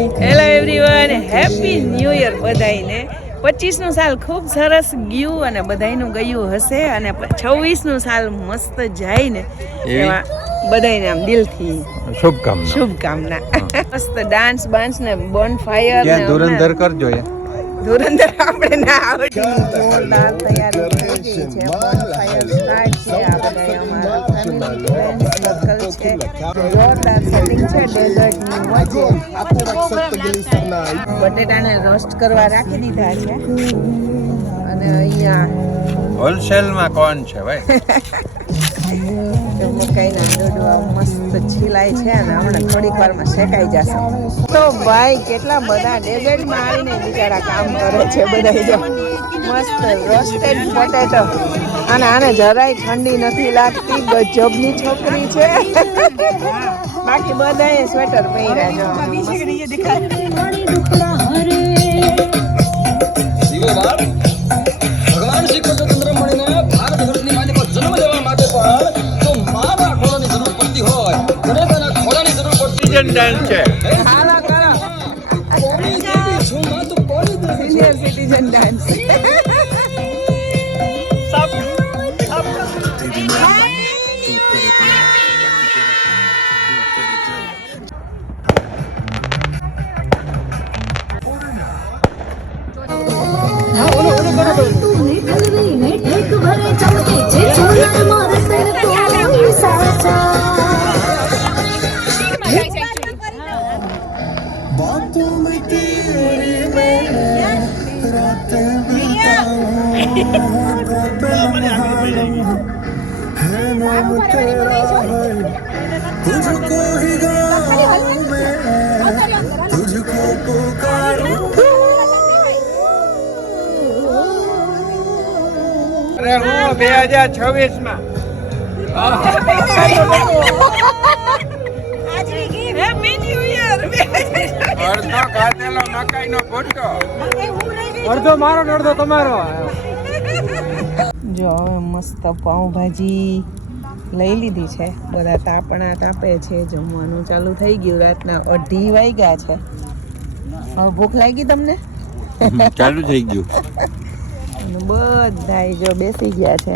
Hello everyone, happy new year બધાઈને. 25નું સાલ ખૂબ સરસ ગયું અને બધાયનું ગયું હશે અને 26નું સાલ મસ્ત જાય ને એવા બધાયને આમ દિલથી શુભકામના. મસ્ત ડાન્સ બાન્સ ને બોન ફાયર ને ધુરંધર કરજો. ધુરંધર આપણે ના આવડે. જોરદાર તૈયારી થઈ ગઈ છે. બોન ફાયર સ્ટાર્ટ છે. આ બધા અમારા ફેમિલી ફ્રેન્ડ્સ સર્કલ છે. જોરદાર સેટિંગ છે. ડેઝર્ટની વચ્ચે બટેટાને રોસ્ટ કરવા રાખી દીધા છે અને અહીંયા હોલસેલમાં કોણ છે ભાઈ? મકાઈના ડોડવા મસ્ત છીલાય છે અને હમણાં થોડીક વારમાં શેકાઈ જશે. તો ભાઈ કેટલા બધા ડેઝર્ટમાં આવીને બિચારા કામ કરે છે બધા. જો મસ્ત રોસ્ટેડ પોટેટો અને આને જરાય ઠંડી નથી લાગતી. ગજબની છોકરી છે. બાકી બધાએ સ્વેટર પહેર્યા છે. ભગવાન શ્રી કૃષ્ણ ચંદ્રમણીને ભારત વર્ષની માલિકો જન્મ લેવા માટે પણ જો મારા ખોળાની જરૂર પડતી હોય મને તેના ખોળાની જરૂર પડતી ડાન્સ છે. હાલો કરો. છું માં તો પડી દે સિનિયર સિટીઝન ડાન્સ. અરે હું 2026માં હેપી ન્યૂ યર. અડધો કાતેલો મકાઈનો ફોટો, અડધો મારો ને અડધો તમારો. જો હવે મસ્ત પાઉંભાજી લઈ લીધી છે. બધા તાપણા તાપે છે. જમવાનું ચાલુ થઈ ગયું. રાતના 2:30 વાગ્યા છે. હવે ભૂખ લાગી તમને? ચાલુ થઈ ગયું. બધાય જો બેસી ગયા છે.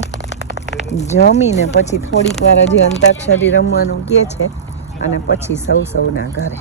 જમીને પછી થોડીક વાર હજી અંતાક્ષરી રમવાનું કહે છે અને પછી સૌના ઘરે.